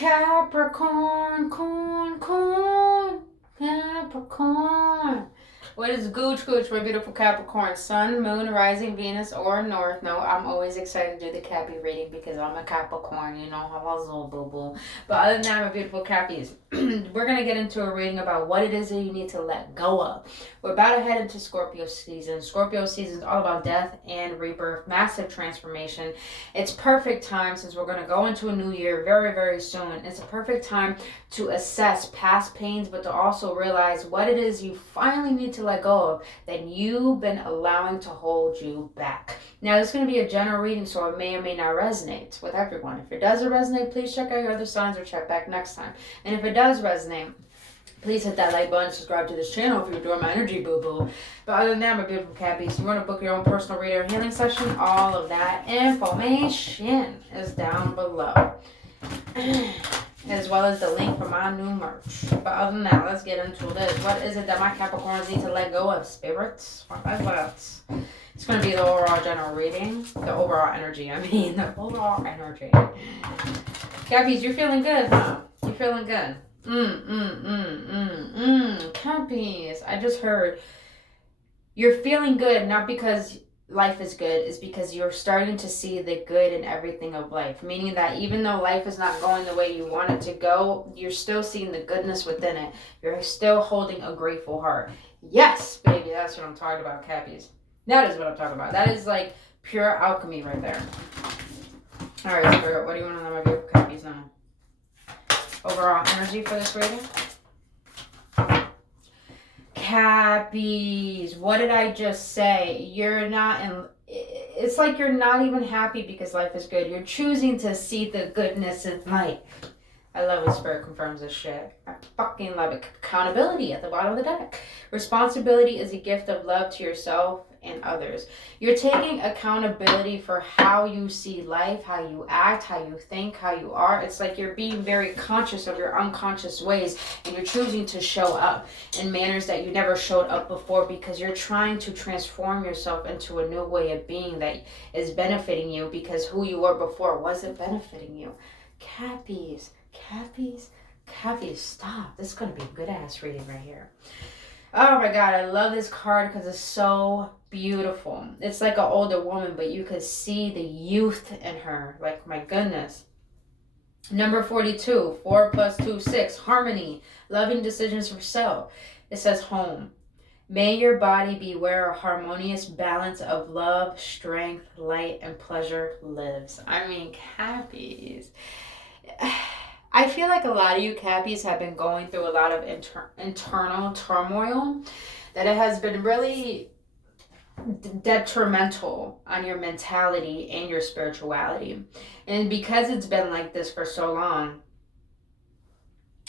Capricorn, corn, Capricorn. What is gooch, my beautiful Capricorn? Sun, moon, rising, Venus, or North? No, I'm always excited to do the Cappy reading because I'm a Capricorn, you know, how I was little boo-boo. But other than that, my beautiful Cappies, we're going to get into a reading about what it is that you need to let go of. We're about to head into Scorpio season. Scorpio season is all about death and rebirth, massive transformation. It's perfect time since we're going to go into a new year very, very soon. It's a perfect time to assess past pains, but to also realize what it is you finally need to let go of that you've been allowing to hold you back. Now, this is going to be a general reading, so it may or may not resonate with everyone. If it doesn't resonate, please check out your other signs or check back next time. And if it does resonate, please hit that like button, subscribe to this channel if you're enjoying my energy, boo-boo. But other than that, my beautiful Cappies, you want to book your own personal reader healing session, all of that information is down below. As well as the link for my new merch. But other than that, let's get into this. What is it that my Capricorns need to let go of? Spirits? It's going to be the overall general reading. The overall energy, the overall energy. Cappies, you're feeling good, huh? You're feeling good. Cappies, I just heard you're feeling good, not because life is good, is because you're starting to see the good in everything of life, meaning that even though life is not going the way you want it to go, you're still seeing the goodness within it. You're still holding a grateful heart. Yes, baby, that's what I'm talking about, Cappies. That is what I'm talking about. That is like pure alchemy right there. All right, Spirit, what do you want to know about your Cappies now? Overall energy for this reading? Cappies, what did I just say? You're not in. It's like you're not even happy because life is good. You're choosing to see the goodness in life. I love when Spirit confirms this shit. I fucking love it. Accountability at the bottom of the deck. Responsibility is a gift of love to yourself and others. You're taking accountability for how you see life, how you act, how you think, how you are. It's like you're being very conscious of your unconscious ways, and you're choosing to show up in manners that you never showed up before because you're trying to transform yourself into a new way of being that is benefiting you because who you were before wasn't benefiting you. Cappies, stop. This is going to be a good ass reading right here. Oh my God, I love this card because it's so beautiful. It's like an older woman, but you could see the youth in her. Like, my goodness. Number 42, 4 + 2, 6, harmony, loving decisions for self. It says home. May your body be where a harmonious balance of love, strength, light, and pleasure lives. I mean, Cappies. I feel like a lot of you Cappies have been going through a lot of internal turmoil, that it has been really detrimental on your mentality and your spirituality. And because it's been like this for so long,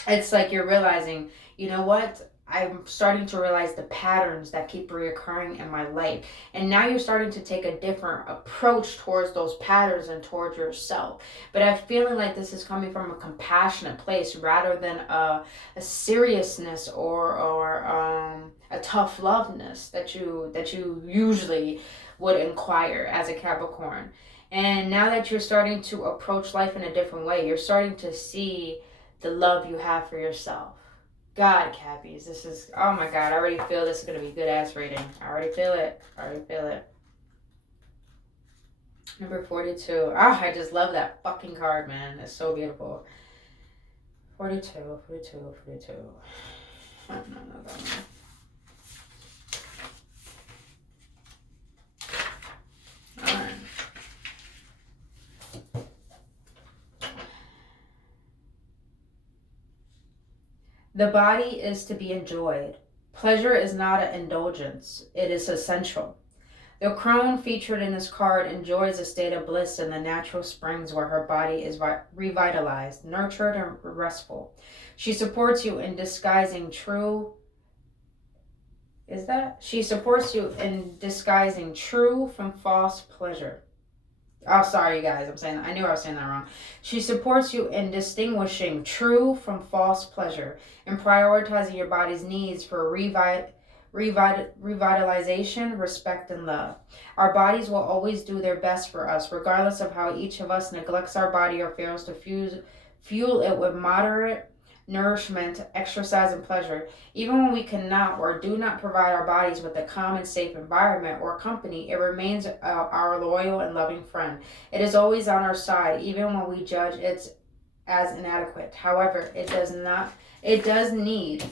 it's like you're realizing, you know what? I'm starting to realize the patterns that keep reoccurring in my life. And now you're starting to take a different approach towards those patterns and towards yourself. But I'm feeling like this is coming from a compassionate place rather than a seriousness or a tough loveness that you usually would inquire as a Capricorn. And now that you're starting to approach life in a different way, you're starting to see the love you have for yourself. God, Cappies, this is, oh my God, I already feel this is going to be a good ass reading. I already feel it. Number 42. I just love that fucking card, man. It's so beautiful. 42. No, that one. Alright. The body is to be enjoyed. Pleasure is not an indulgence. It is essential. The crone featured in this card enjoys a state of bliss in the natural springs where her body is revitalized, nurtured, and restful. She supports you in disguising true... She supports you in disguising true from false pleasure. Oh, sorry, you guys. I knew I was saying that wrong. She supports you in distinguishing true from false pleasure and prioritizing your body's needs for revitalization, respect, and love. Our bodies will always do their best for us, regardless of how each of us neglects our body or fails to fuel it with moderate nourishment, exercise, and pleasure. Even when we cannot or do not provide our bodies with a calm and safe environment or company, it remains our loyal and loving friend. It is always on our side, even when we judge it as inadequate. However, it does need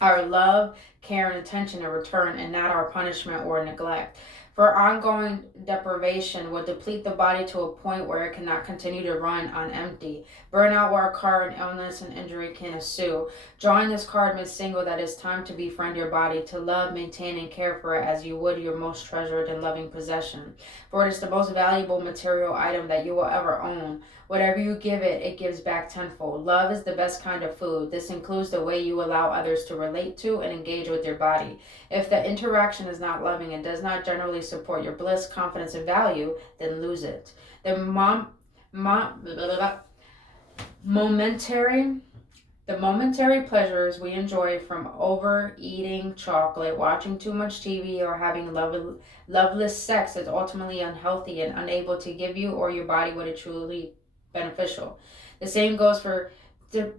our love, care, and attention in return, and not our punishment or neglect. For ongoing deprivation will deplete the body to a point where it cannot continue to run on empty. Burnout will occur and illness and injury can ensue. Drawing this card means single that it's time to befriend your body, to love, maintain, and care for it as you would your most treasured and loving possession. For it is the most valuable material item that you will ever own. Whatever you give it, it gives back tenfold. Love is the best kind of food. This includes the way you allow others to relate to and engage with your body. If the interaction is not loving and does not generally support your bliss, confidence, and value, then lose it. The momentary pleasures we enjoy from overeating chocolate, watching too much TV, or having loveless sex is ultimately unhealthy and unable to give you or your body what it truly beneficial. The same goes for oh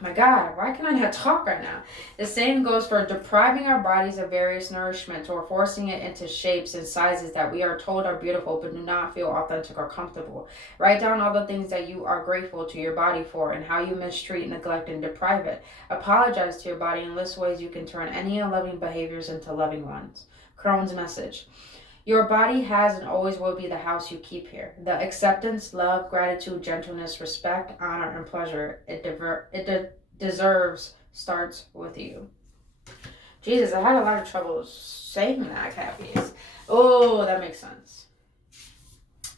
my God, why can I not talk right now? The same goes for depriving our bodies of various nourishment or forcing it into shapes and sizes that we are told are beautiful but do not feel authentic or comfortable. Write down all the things that you are grateful to your body for and how you mistreat, neglect, and deprive it. Apologize to your body and list ways you can turn any unloving behaviors into loving ones. Crohn's message. Your body has and always will be the house you keep here. The acceptance, love, gratitude, gentleness, respect, honor, and pleasure it deserves starts with you. Jesus, I had a lot of trouble saying that, Cappies. Oh, that makes sense.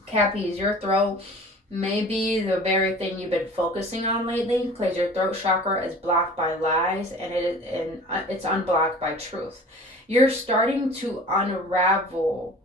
Cappies, your throat may be the very thing you've been focusing on lately, because your throat chakra is blocked by lies and it's unblocked by truth. You're starting to unravel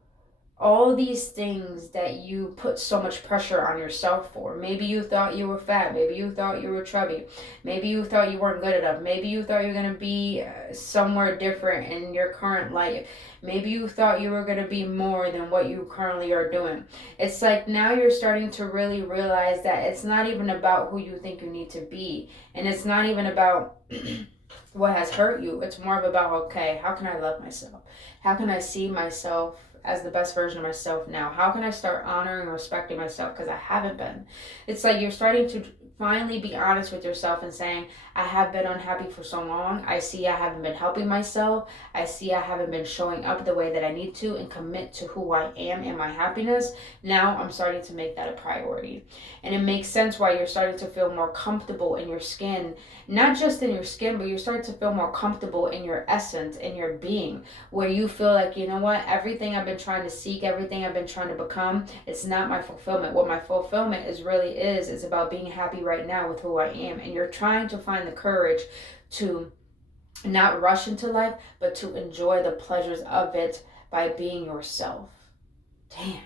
all these things that you put so much pressure on yourself for. Maybe you thought you were fat. Maybe you thought you were chubby. Maybe you thought you weren't good enough. Maybe you thought you were going to be somewhere different in your current life. Maybe you thought you were going to be more than what you currently are doing. It's like now you're starting to really realize that it's not even about who you think you need to be. And it's not even about what has hurt you. It's more of about, okay, how can I love myself? How can I see myself as the best version of myself now? How can I start honoring and respecting myself? Because I haven't been. It's like you're starting to finally be honest with yourself and saying, I have been unhappy for so long. I see I haven't been helping myself. I see I haven't been showing up the way that I need to and commit to who I am and my happiness. Now I'm starting to make that a priority. And it makes sense why you're starting to feel more comfortable in your skin. Not just in your skin, but you're starting to feel more comfortable in your essence, in your being, where you feel like, you know what, everything I've been trying to seek, everything I've been trying to become, it's not my fulfillment. What my fulfillment is about being happy right now with who I am. And you're trying to find the courage to not rush into life, but to enjoy the pleasures of it by being yourself. Damn.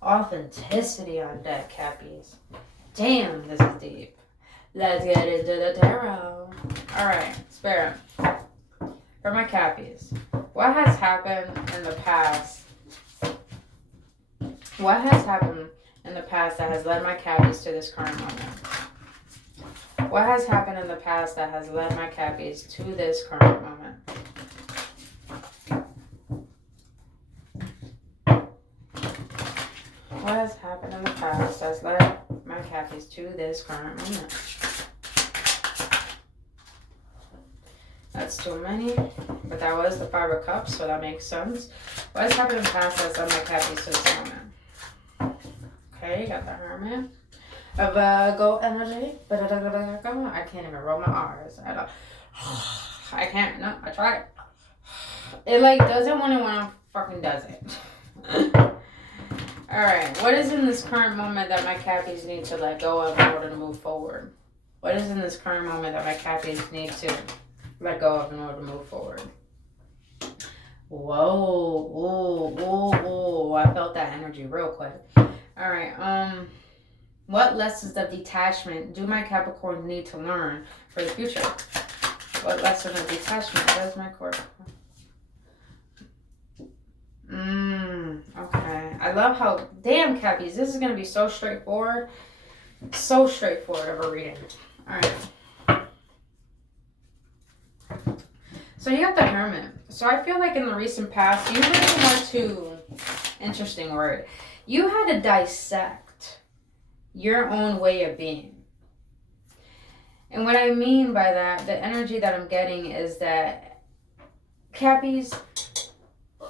Authenticity on deck, Cappies. Damn, this is deep. Let's get into the tarot. Alright, Spirit. For my Cappies, what has happened in the past? What has happened in the past that has led my Cappies to this current moment? What has happened in the past that has led my Cappies to this current moment? What has happened in the past that's led my Cappies to this current moment? That's too many, but that was the Five of Cups, so that makes sense. What has happened in the past that's led my Cappies to this moment? Okay, got the Hermit. A Virgo energy. I can't even roll my R's. I can't. No, I tried. It like doesn't when it fucking does it. Alright, what is in this current moment that my Cappies need to let go of in order to move forward? What is in this current moment that my Cappies need to let go of in order to move forward? Whoa, ooh, I felt that energy real quick. Alright, what lessons of detachment do my Capricorns need to learn for the future? What lesson of detachment? That's my core. Okay. I love how, damn, Cappies, this is going to be so straightforward. So straightforward of a reading. All right. So you got the Hermit. So I feel like in the recent past, you really had to, interesting word, you had to dissect your own way of being. And what I mean by that, the energy that I'm getting is that, Cappies,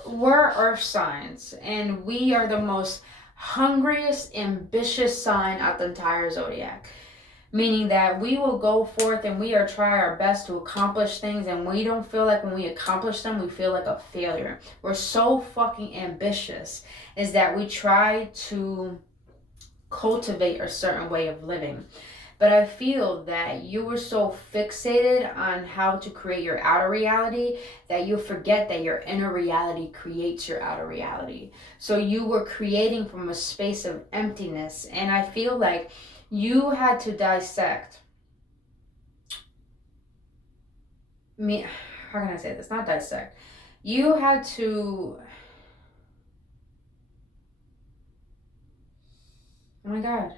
we're earth signs, and we are the most hungriest, ambitious sign out the entire zodiac. Meaning that we will go forth and we are try our best to accomplish things, and we don't feel like when we accomplish them, we feel like a failure. We're so fucking ambitious is that we try to cultivate a certain way of living. But I feel that you were so fixated on how to create your outer reality that you forget that your inner reality creates your outer reality. So you were creating from a space of emptiness. And I feel like you had to dissect me. How can I say this? Not dissect. You had to... Oh my God.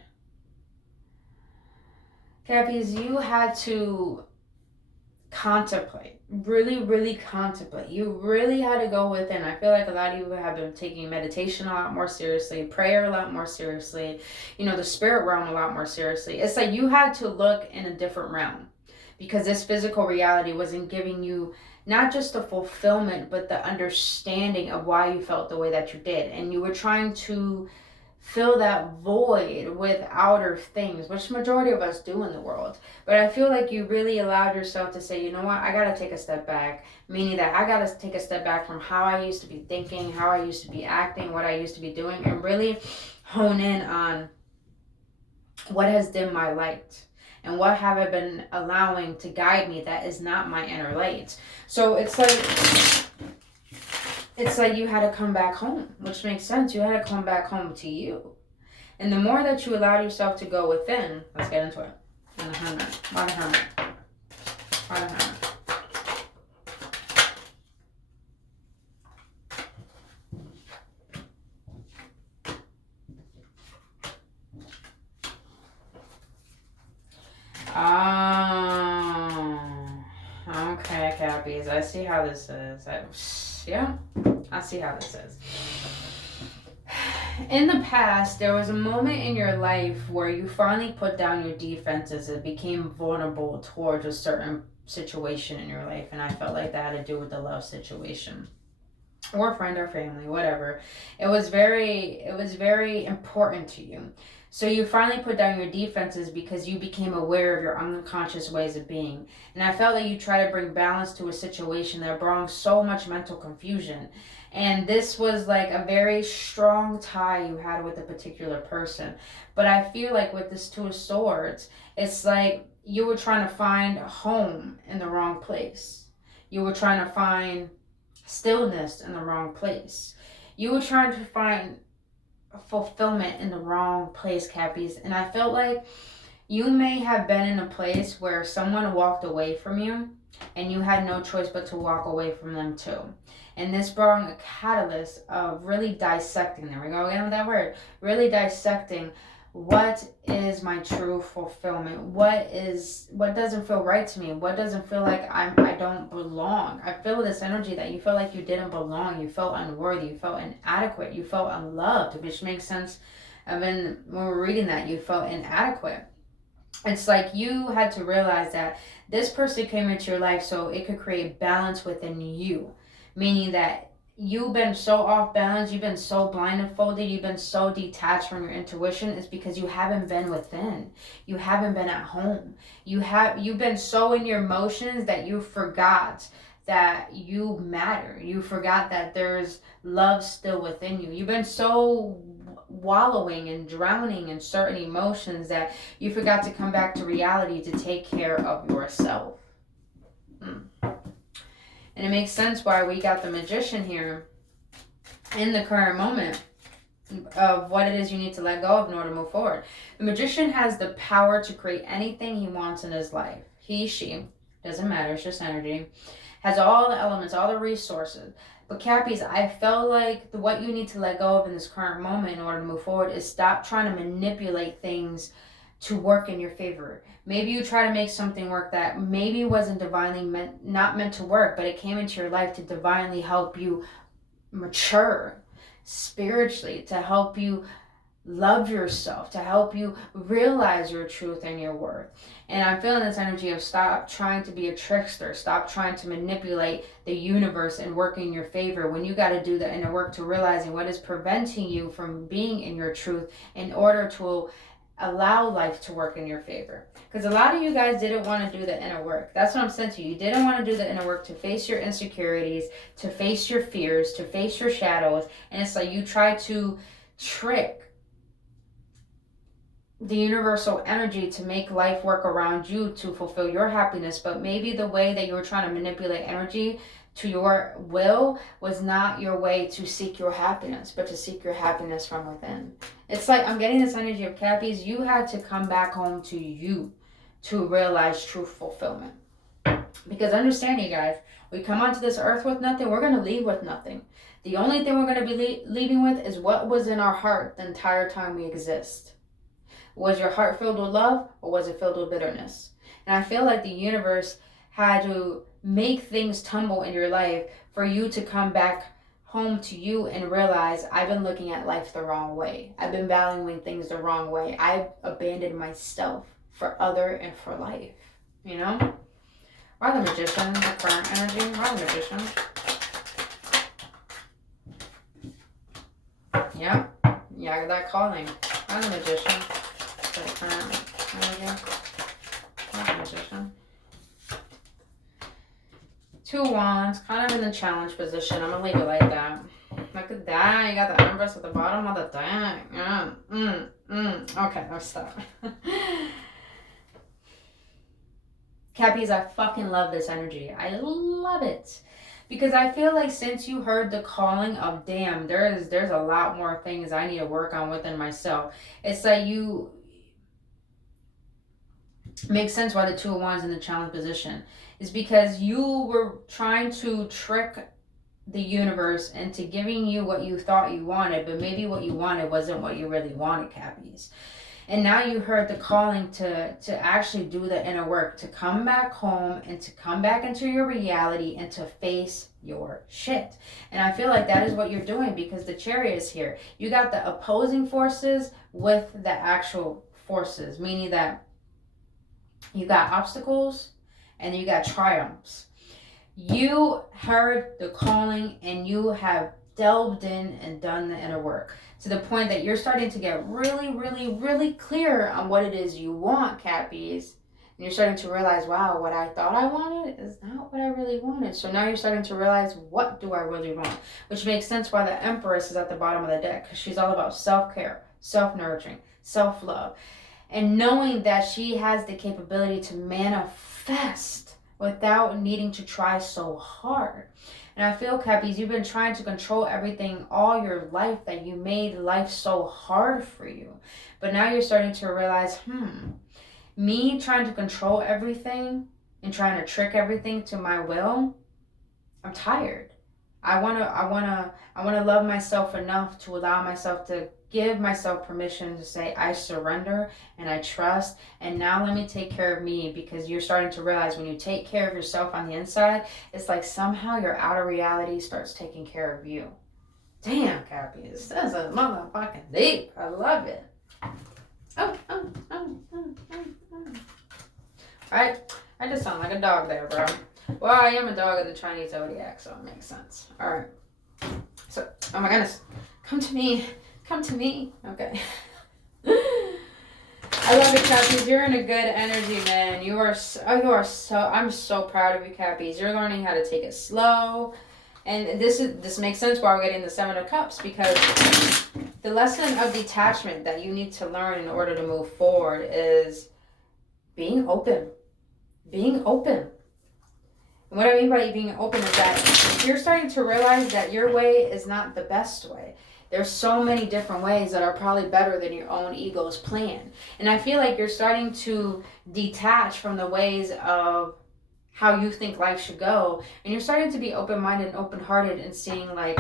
Cappies, you had to contemplate, really contemplate. You really had to go within. I feel like a lot of you have been taking meditation a lot more seriously, prayer a lot more seriously, the spirit realm a lot more seriously. It's like you had to look in a different realm because this physical reality wasn't giving you not just the fulfillment, but the understanding of why you felt the way that you did. And you were trying to fill that void with outer things, which majority of us do in the world. But I feel like you really allowed yourself to say, you know what, I gotta take a step back. Meaning that I gotta take a step back from how I used to be thinking, how I used to be acting, what I used to be doing, and really hone in on what has dimmed my light and what have I been allowing to guide me that is not my inner light. So it's like you had to come back home, which makes sense. You had to come back home to you. And the more that you allowed yourself to go within, let's get into it. And the Hermit. Why the Hermit? Why the Hermit? Okay, Cappies. I see how this is. I see how this is. In the past, there was a moment in your life where you finally put down your defenses and became vulnerable towards a certain situation in your life. And I felt like that had to do with the love situation. Or friend or family, whatever. It was very important to you. So you finally put down your defenses because you became aware of your unconscious ways of being. And I felt that you tried to bring balance to a situation that brought so much mental confusion. And this was like a very strong tie you had with a particular person. But I feel like with this Two of Swords, it's like you were trying to find a home in the wrong place. You were trying to find stillness in the wrong place. You were trying to find fulfillment in the wrong place, Cappies. And I felt like you may have been in a place where someone walked away from you and you had no choice but to walk away from them too. And this brought a catalyst of really dissecting, there we go again with that word, really dissecting what is my true fulfillment, what doesn't feel right to me, what doesn't feel like I don't belong. I feel this energy that you felt like you didn't belong, you felt unworthy, you felt inadequate, you felt unloved, which makes sense. When we're reading that, you felt inadequate. It's like you had to realize that this person came into your life so it could create balance within you. Meaning that you've been so off balance, you've been so blindfolded, you've been so detached from your intuition. It's because you haven't been within. You haven't been at home. You've been so in your emotions that you forgot that you matter. You forgot that there's love still within you. You've been so wallowing and drowning in certain emotions that you forgot to come back to reality to take care of yourself. And it makes sense why we got the Magician here in the current moment of what it is you need to let go of in order to move forward. The Magician has the power to create anything he wants in his life. He, she, Doesn't matter. It's just energy. Has all the elements, all the resources. But Cappies, I felt like what you need to let go of in this current moment in order to move forward is stop trying to manipulate things to work in your favor. Maybe you try to make something work that maybe wasn't not meant to work, but it came into your life to divinely help you mature spiritually, to help you love yourself, to help you realize your truth and your worth. And I'm feeling this energy of stop trying to be a trickster, stop trying to manipulate the universe and work in your favor when you got to do the inner work to realizing what is preventing you from being in your truth in order to allow life to work in your favor. Because a lot of you guys didn't want to do the inner work. That's what I'm saying to you. You didn't want to do the inner work to face your insecurities, to face your fears, to face your shadows. And it's like you try to trick the universal energy to make life work around you to fulfill your happiness. But maybe the way that you were trying to manipulate energy to your will was not your way to seek your happiness, but to seek your happiness from within. It's like I'm getting this energy of Cappies. You had to come back home to you to realize true fulfillment. Because understand, you guys, we come onto this earth with nothing, we're going to leave with nothing. The only thing we're going to be leaving with is what was in our heart the entire time we exist. Was your heart filled with love, or was it filled with bitterness? And I feel like the universe had to make things tumble in your life for you to come back home to you and realize, I've been looking at life the wrong way. I've been valuing things the wrong way. I've abandoned myself for other and for life. You know? Why the Magician? The current energy? Why the Magician? Yeah. Yeah, that calling. Why the Magician? The current energy. Why the Magician? Two Wands, kind of in the challenge position. I'm gonna leave it like that. Look at that. You got the Empress at the bottom of the deck. Okay, let's stop. Cappies, I fucking love this energy. I love it. Because I feel like since you heard the calling of, damn, there's a lot more things I need to work on within myself. It's like you... Makes sense why the Two of Wands in the challenge position is because you were trying to trick the universe into giving you what you thought you wanted, but maybe what you wanted wasn't what you really wanted, Cappies. And now you heard the calling to actually do the inner work, to come back home and to come back into your reality and to face your shit. And I feel like that is what you're doing because the Chariot is here. You got the opposing forces with the actual forces, meaning that you got obstacles and you got triumphs. You heard the calling and you have delved in and done the inner work to the point that you're starting to get really, really, really clear on what it is you want, Cappies. And you're starting to realize, wow, what I thought I wanted is not what I really wanted. So now you're starting to realize, what do I really want? Which makes sense why the Empress is at the bottom of the deck, because she's all about self-care, self-nurturing, self-love. And knowing that she has the capability to manifest without needing to try so hard. And I feel, Cappies, you've been trying to control everything all your life, that you made life so hard for you. But now you're starting to realize, me trying to control everything and trying to trick everything to my will, I'm tired. I wanna love myself enough to allow myself to give myself permission to say, I surrender and I trust, and now let me take care of me, because you're starting to realize when you take care of yourself on the inside, it's like somehow your outer reality starts taking care of you. Damn, Cappies, that's a motherfucking deep. I love it. Oh. Right? I just sound like a dog there, bro. Well, I am a dog of the Chinese zodiac, so it makes sense. All right. So, oh my goodness. Come to me. Okay. I love it, Cappies. You're in a good energy, man. You are so, I'm so proud of you, Cappies. You're learning how to take it slow. And this makes sense why we're getting the Seven of Cups, because the lesson of detachment that you need to learn in order to move forward is being open. Being open. And what I mean by being open is that you're starting to realize that your way is not the best way. There's so many different ways that are probably better than your own ego's plan. And I feel like you're starting to detach from the ways of how you think life should go. And you're starting to be open-minded and open-hearted and seeing like,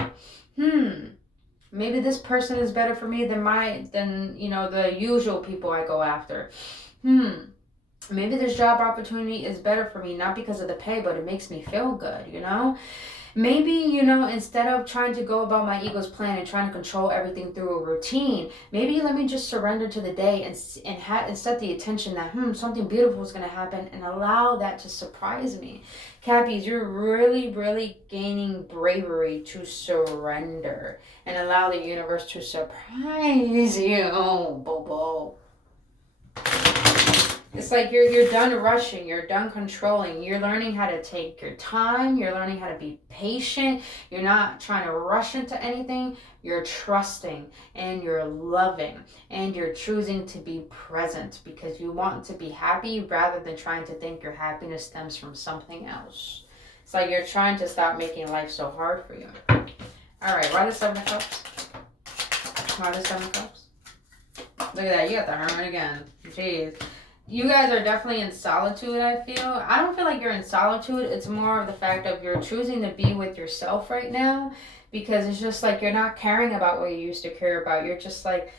maybe this person is better for me than you know, the usual people I go after. Maybe this job opportunity is better for me, not because of the pay, but it makes me feel good, you know? Maybe, you know, instead of trying to go about my ego's plan and trying to control everything through a routine, maybe let me just surrender to the day and set the attention that, something beautiful is going to happen, and allow that to surprise me. Cappies, you're really, really gaining bravery to surrender and allow the universe to surprise you, Bobo. It's like you're done rushing, you're done controlling, you're learning how to take your time, you're learning how to be patient, you're not trying to rush into anything, you're trusting and you're loving and you're choosing to be present because you want to be happy rather than trying to think your happiness stems from something else. It's like you're trying to stop making life so hard for you. All right, why the Seven of Cups? Why the Seven of Cups? Look at that, you got the Hermit again. Jeez. You guys are definitely in solitude, I feel. I don't feel like you're in solitude. It's more of the fact of you're choosing to be with yourself right now, because it's just like you're not caring about what you used to care about. You're just like,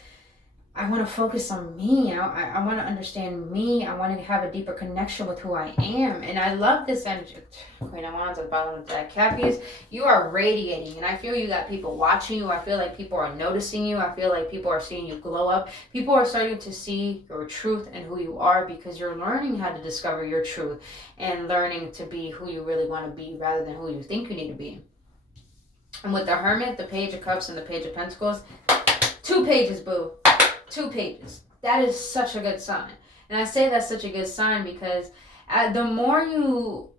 I want to focus on me. I want to understand me. I want to have a deeper connection with who I am. And I love this energy. Queen of Wands at the bottom of that. Cappies, you are radiating. And I feel you got people watching you. I feel like people are noticing you. I feel like people are seeing you glow up. People are starting to see your truth and who you are, because you're learning how to discover your truth and learning to be who you really want to be rather than who you think you need to be. And with the Hermit, the Page of Cups, and the Page of Pentacles, 2 pages, boo. 2 pages. That is such a good sign. And I say that's such a good sign because the more you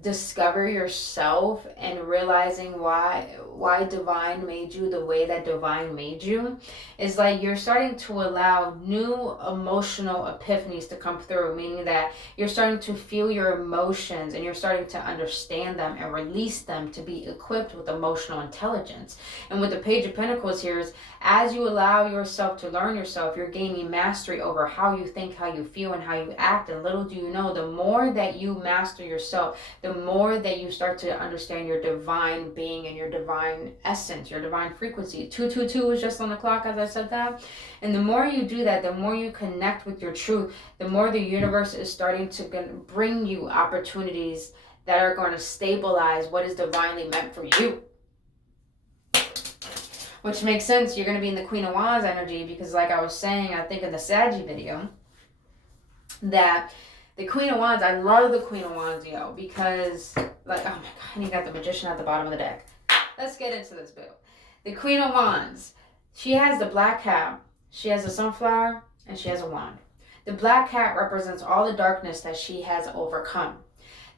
discover yourself and realizing why divine made you the way that divine made you, is like you're starting to allow new emotional epiphanies to come through, meaning that you're starting to feel your emotions and you're starting to understand them and release them to be equipped with emotional intelligence. And with the Page of Pentacles here is, as you allow yourself to learn yourself, you're gaining mastery over how you think, how you feel, and how you act. And little do you know, the more that you master yourself, the more that you start to understand your divine being and your divine essence, your divine frequency. 222 was just on the clock as I said that. And the more you do that, the more you connect with your truth, the more the universe is starting to bring you opportunities that are going to stabilize what is divinely meant for you. Which makes sense. You're going to be in the Queen of Wands energy because, like I was saying, I think in the Saggy video, that the Queen of Wands, I love the Queen of Wands, yo, because, like, oh my God, and you got the Magician at the bottom of the deck. Let's get into this, boo. The Queen of Wands, she has the black cat, she has a sunflower, and she has a wand. The black cat represents all the darkness that she has overcome.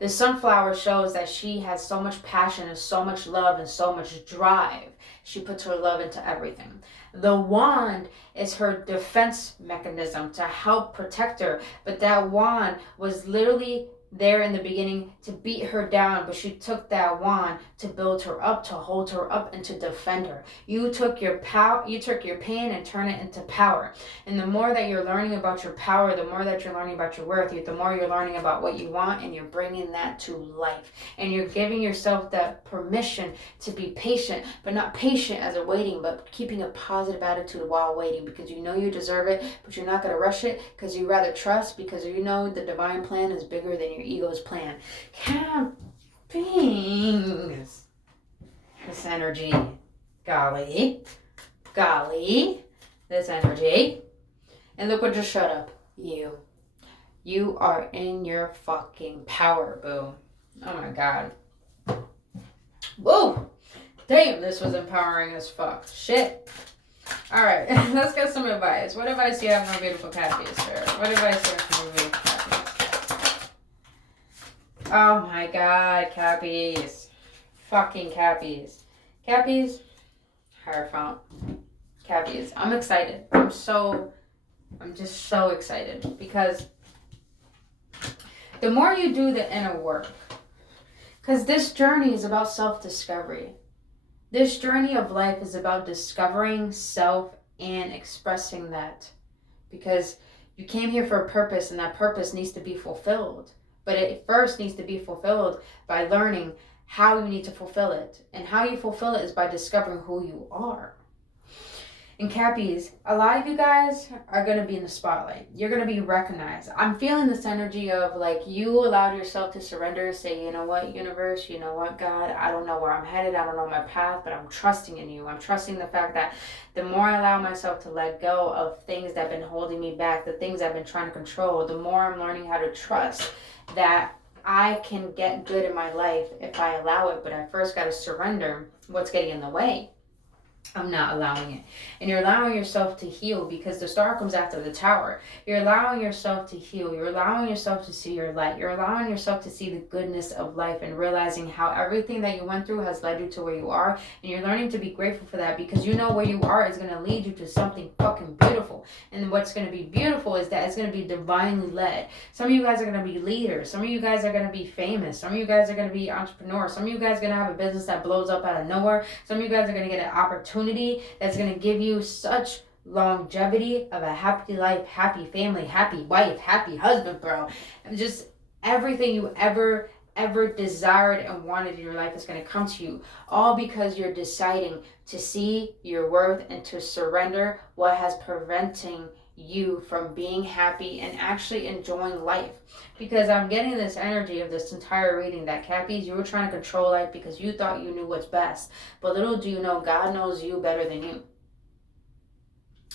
The sunflower shows that she has so much passion and so much love and so much drive. She puts her love into everything. The wand is her defense mechanism to help protect her. But that wand was literally there in the beginning to beat her down, but she took that wand to build her up, to hold her up, and to defend her. You took your pain and turn it into power. And the more that you're learning about your power, the more that you're learning about your worth, the more you're learning about what you want, and you're bringing that to life. And you're giving yourself that permission to be patient, but not patient as a waiting, but keeping a positive attitude while waiting, because you know you deserve it, but you're not going to rush it, because you rather trust, because you know the divine plan is bigger than your ego's plan. Cappings. This energy. Golly. This energy. And look what just showed up. You. You are in your fucking power, boo. Oh my God. Whoa. Damn, this was empowering as fuck. Shit. Alright, let's get some advice. What advice do you have for beautiful Cappies, sir? What advice do you have for beautiful Cappies? Oh my God, Cappies. Fucking Cappies. Cappies, Hierophant. Cappies. I'm excited. I'm just so excited, because the more you do the inner work, because this journey is about self-discovery. This journey of life is about discovering self and expressing that, because you came here for a purpose, and that purpose needs to be fulfilled. But it first needs to be fulfilled by learning how you need to fulfill it. And how you fulfill it is by discovering who you are. And Cappies, a lot of you guys are going to be in the spotlight. You're going to be recognized. I'm feeling this energy of like you allowed yourself to surrender, say, you know what, universe, you know what, God, I don't know where I'm headed. I don't know my path, but I'm trusting in you. I'm trusting the fact that the more I allow myself to let go of things that have been holding me back, the things I've been trying to control, the more I'm learning how to trust that I can get good in my life if I allow it. But I first got to surrender what's getting in the way. I'm not allowing it. And you're allowing yourself to heal because the star comes after the tower. You're allowing yourself to heal. You're allowing yourself to see your light. You're allowing yourself to see the goodness of life and realizing how everything that you went through has led you to where you are. And you're learning to be grateful for that because you know where you are is going to lead you to something fucking beautiful. And what's going to be beautiful is that it's going to be divinely led. Some of you guys are going to be leaders. Some of you guys are going to be famous. Some of you guys are going to be entrepreneurs. Some of you guys are going to have a business that blows up out of nowhere. Some of you guys are going to get an opportunity that's going to give you such longevity of a happy life, happy family, happy wife, happy husband, bro. And just everything you ever desired and wanted in your life is going to come to you, all because you're deciding to see your worth and to surrender what has preventing you from being happy and actually enjoying life. Because I'm getting this energy of this entire reading that Cappies, you were trying to control life because you thought you knew what's best. But little do you know, God knows you better than you.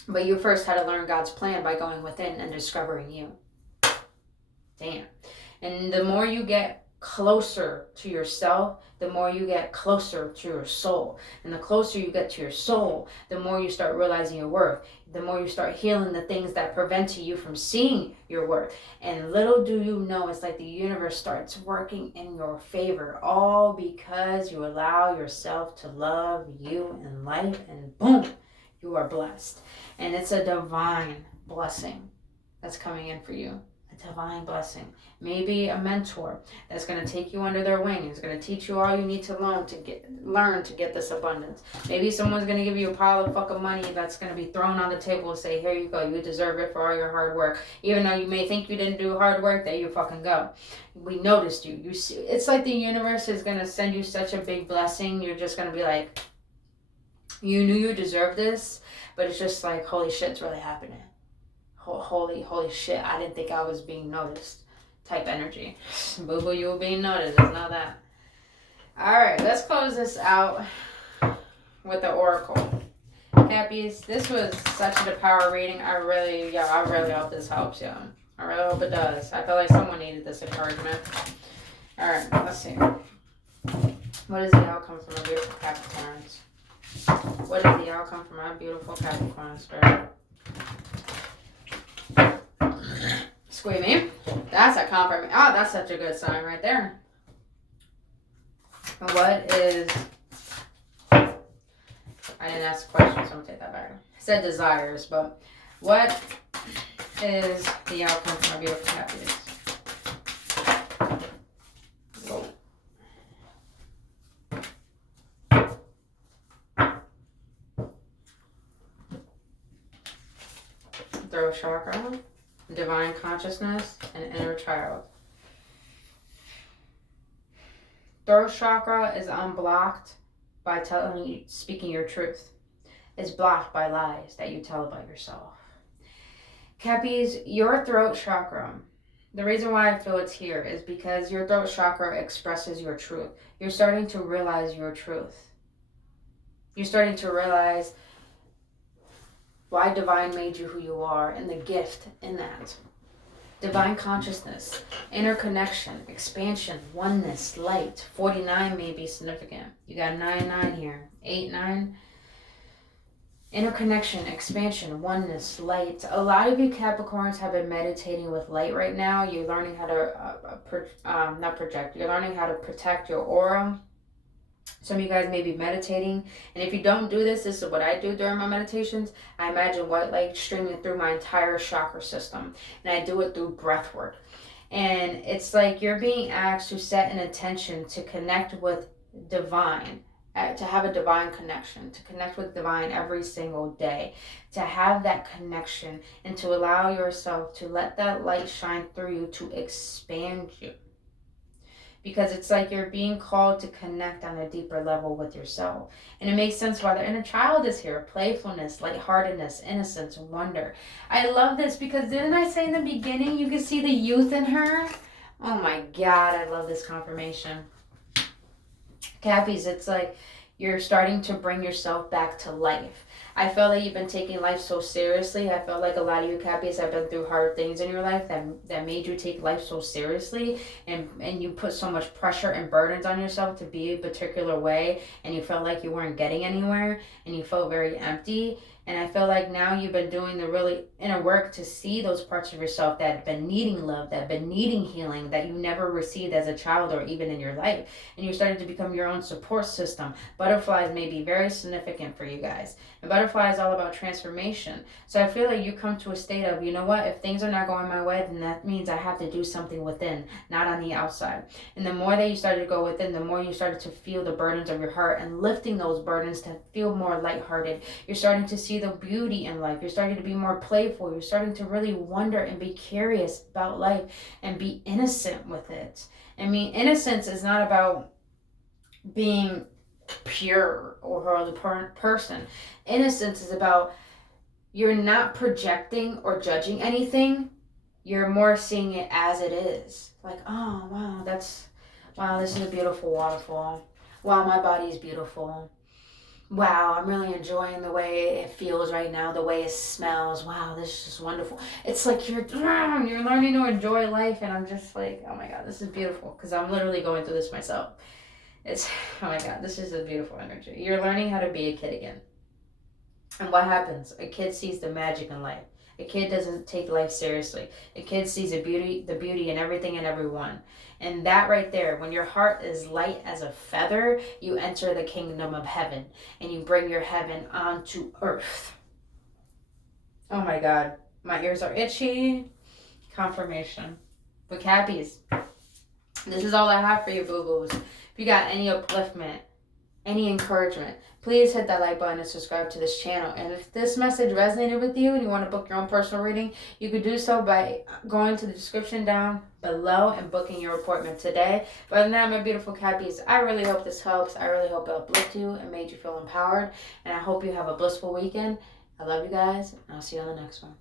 But you first had to learn God's plan by going within and discovering you. Damn. And the more you get closer to yourself, the more you get closer to your soul. And the closer you get to your soul, the more you start realizing your worth. The more you start healing the things that prevented you from seeing your worth. And little do you know, it's like the universe starts working in your favor, all because you allow yourself to love you in life, and boom, you are blessed. And it's a divine blessing that's coming in for you. Divine blessing. Maybe a mentor that's going to take you under their wing. Is going to teach you all you need to learn to get this abundance. Maybe someone's going to give you a pile of fucking money that's going to be thrown on the table and say, here you go, you deserve it for all your hard work. Even though you may think you didn't do hard work, there you fucking go. We noticed you. You see, it's like the universe is going to send you such a big blessing. You're just going to be like, you knew you deserved this, but it's just like, holy shit, it's really happening. Holy shit, I didn't think I was being noticed type energy. Boo boo, you were being noticed. It's not that. Alright, let's close this out with the oracle. Cappies, this was such a power reading. I really hope this helps you. I really hope it does. I feel like someone needed this encouragement. Alright, let's see. What is the outcome from my beautiful Capricorns? What is the outcome from my beautiful Capricorn spirit? Squeamy. That's a compliment. Oh, that's such a good sign right there. What is... I didn't ask a question, so I'm going to take that back. I said desires, but what is the outcome for my beautiful happiness? Whoa. Throat chakra, divine consciousness, and inner child. Throat chakra is unblocked by speaking your truth. It's blocked by lies that you tell about yourself. Cappies, your throat chakra, the reason why I feel it's here is because your throat chakra expresses your truth. You're starting to realize your truth. You're starting to realize why divine made you who you are and the gift in that. Divine consciousness, interconnection, expansion, oneness, light. 49 may be significant. You got 9 here. 8, 9. Interconnection, expansion, oneness, light. A lot of you Capricorns have been meditating with light right now. You're learning how to, not project, you're learning how to protect your aura. Some of you guys may be meditating. And if you don't do this, this is what I do during my meditations. I imagine white light streaming through my entire chakra system. And I do it through breath work. And it's like you're being asked to set an intention to connect with divine to have a divine connection, to connect with divine every single day, to have that connection and to allow yourself to let that light shine through you to expand you. Because it's like you're being called to connect on a deeper level with yourself. And it makes sense why the inner child is here. Playfulness, lightheartedness, innocence, wonder. I love this because didn't I say in the beginning you can see the youth in her? Oh my God, I love this confirmation. Cappies, it's like you're starting to bring yourself back to life. I feel like you've been taking life so seriously. I feel like a lot of you Cappies have been through hard things in your life that made you take life so seriously, and you put so much pressure and burdens on yourself to be a particular way, and you felt like you weren't getting anywhere and you felt very empty. And I feel like now you've been doing the really inner work to see those parts of yourself that have been needing love, that have been needing healing, that you never received as a child or even in your life. And you're starting to become your own support system. Butterflies may be very significant for you guys. And butterfly is all about transformation. So I feel like you come to a state of, you know what, if things are not going my way, then that means I have to do something within, not on the outside. And the more that you started to go within, the more you started to feel the burdens of your heart and lifting those burdens to feel more lighthearted. You're starting to see the beauty in life. You're starting to be more playful. You're starting to really wonder and be curious about life and be innocent with it. I mean, innocence is not about being pure or other person. Innocence is about you're not projecting or judging anything. You're more seeing it as it is. Like, oh, wow, this is a beautiful waterfall. Wow, my body is beautiful. Wow, I'm really enjoying the way it feels right now, the way it smells. Wow, this is just wonderful. It's like you're learning to enjoy life, and I'm just like, oh my God, this is beautiful, because I'm literally going through this myself. It's, oh my God, this is a beautiful energy. You're learning how to be a kid again. And what happens? A kid sees the magic in life. A kid doesn't take life seriously. A kid sees the beauty in everything and everyone. And that right there, when your heart is light as a feather, you enter the kingdom of heaven and you bring your heaven onto earth. Oh my God, my ears are itchy. Confirmation. But Cappies, this is all I have for you, boo-boos. If you got any upliftment, any encouragement, please hit that like button and subscribe to this channel. And if this message resonated with you and you want to book your own personal reading, you could do so by going to the description down below and booking your appointment today. But other than that, my beautiful Cappies, I really hope this helps. I really hope it uplifted you and made you feel empowered. And I hope you have a blissful weekend. I love you guys, and I'll see you on the next one.